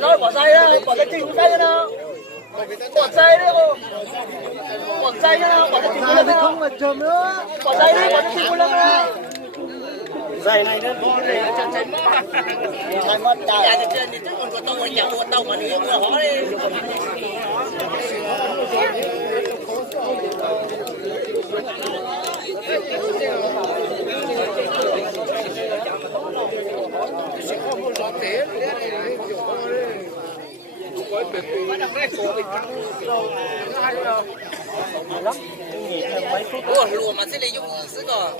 Nói bỏ dây đó, bỏ dây chỉnh dây đó. Bỏ dây đấy cô. Bỏ dây đó, bỏ dây chỉnh lên đó. Không mà chồm nữa. Bỏ dây đi, bỏ dây chỉnh lên đó. Dây này nó để nó chân cháy mất. Cháy mất trời. Dạ trên thì chắc còn có tông mà nhặt một tông mà nữa vừa hóa đi. Ủa, lùa mà sẽ lấy dụng sức rồi.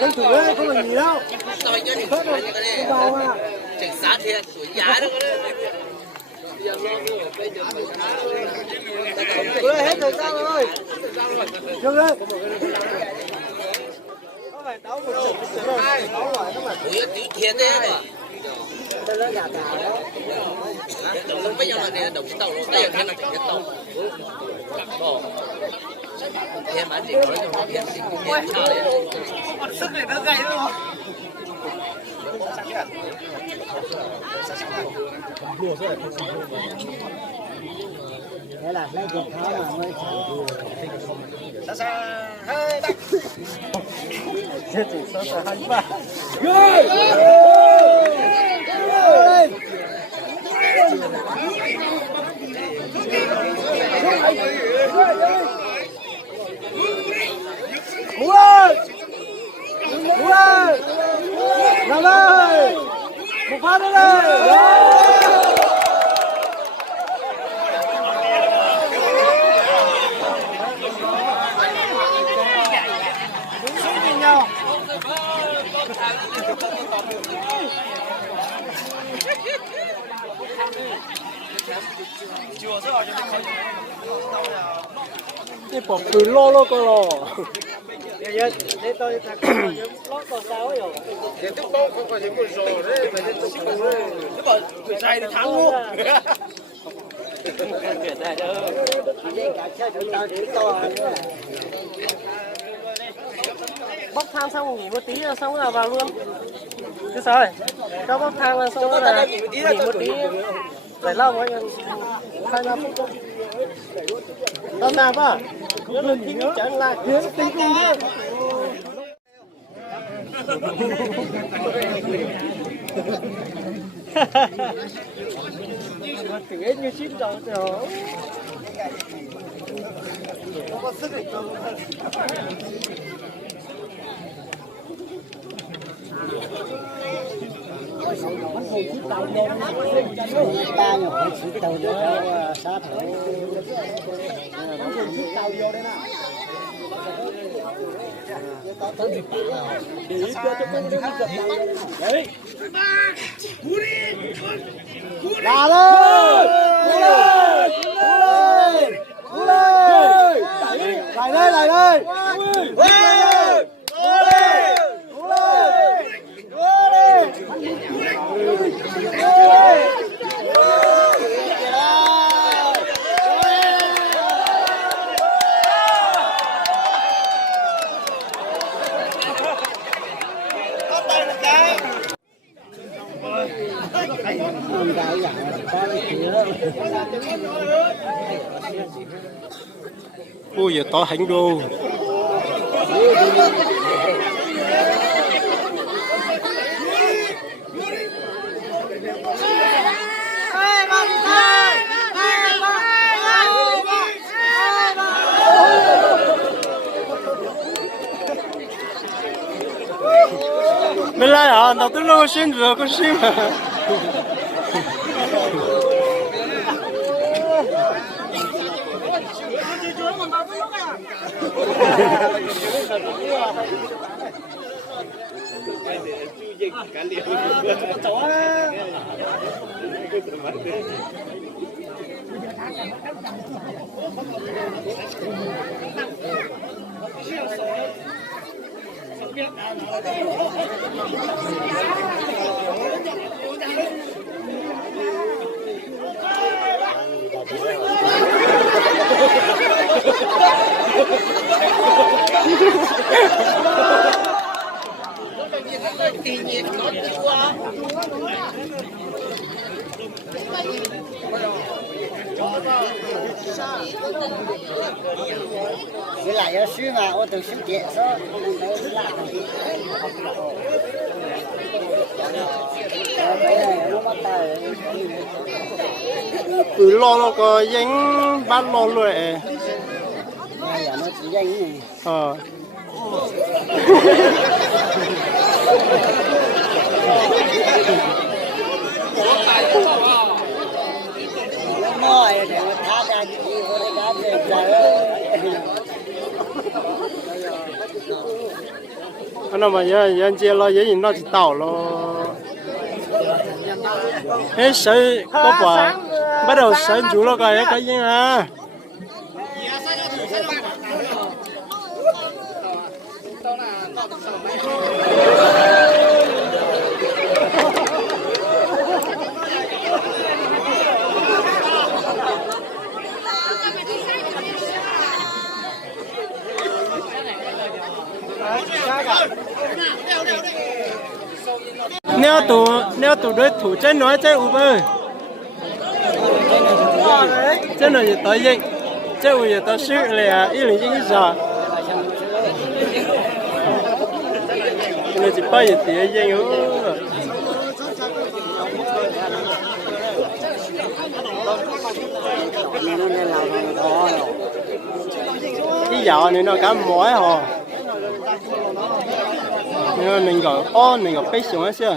Không thử đấy, không làm gì đâu. Rồi cho Hết rồi, không vào à. chẳng sát thiệt, tuổi giá đâu đấy. Bữa hết thời gian rồi. Dừng lên. Có phải đấu một chục rồi. Đấu loại nó mà. Ủa, thiệt thế mà. Đây là gà đó. Không biết nhau là để đồng tàu nó tay thêm là cái tàu. Bỏ. Thêm bán gì có cho nó thêm gì cũng thêm chào đấy. Còn sức này nó gầy luôn. Thế là lấy việc khó mà mới xa xa hai ba chết chỉ xa xa hai ba Múa ơi! Múa ơi! Làm ơi! Một phát nữa đây! Cái bọc từ lo lo cơ lo. Giờ để tôi thật lo còn sao rồi. Để tiếp tục không phải chỉ một rồi đấy, phải tiếp tục đấy. Chứ bảo người sai thì thắng luôn. Chuyện này đâu. Đây cả chơi chúng ta chỉ to. Bóc thang xong nghỉ một tí rồi xong là vào luôn. Chứ sao rồi? Cho bóc thang là xong là nghỉ một tí. Giải lao với anh 25 phút thôi. Tao làm à? Không cần tính chẳng lại tiếng tính đi nữa. Thử hết như chip rồi rồi. Không có sức để không. Ba nhỏ phải chỉ cái đầu nữa sát thở. Tàu vô đây nè. Để ý cho cái con đi gặp đấy. Là lên! Cú lên! Cú lên! Cú lên! Lại đây, lại đây! Cú lên! Cú lên! Cú lên! Ôi giờ to hành đô. 没来啊，那都老选择个谁嘛？走啊！你哪要输嘛？我都输点说，từ lo nó có dính bắt lo rồi nó chỉ danh này. Nó mỏi để mà thả ra gì của nó cá về anh nào mà giờ chia lo giờ nhìn nó chỉ tàu lo hết sợi có quả bắt đầu sợi chủ lo cái gì à nếu tụ đối thủ trên nói chơi Uber trên này tới gì chơi Uber tới sự là ý lý gì giờ nó chỉ bao nhiêu tiền gì nữa cái dạo này nó cả mỏi hả nhưng mình gọi bây xuống hết chưa